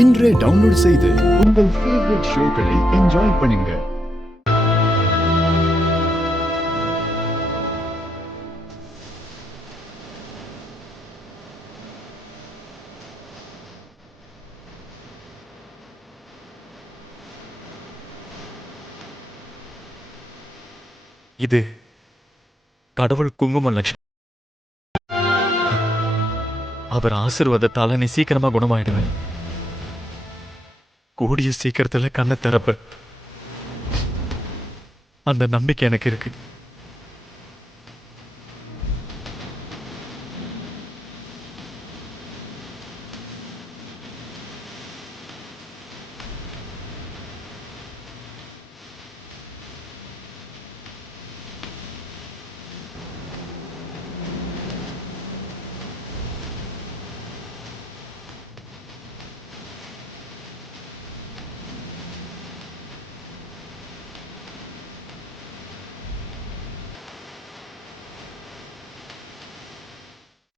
இன்றே டவுன்லோட் செய்து உங்கள் ஃபேவரட் ஷோக்களை என்ஜாய் பண்ணுங்க. இது கடவுள் குங்கும லட்சுமி. அவர் ஆசீர்வாதத்தால நீ சீக்கிரமா குணமாயிடுவேன். கூடிய சீக்கிரத்துல கண்ணை திறப்ப. அந்த நம்பிக்கை எனக்கு இருக்கு.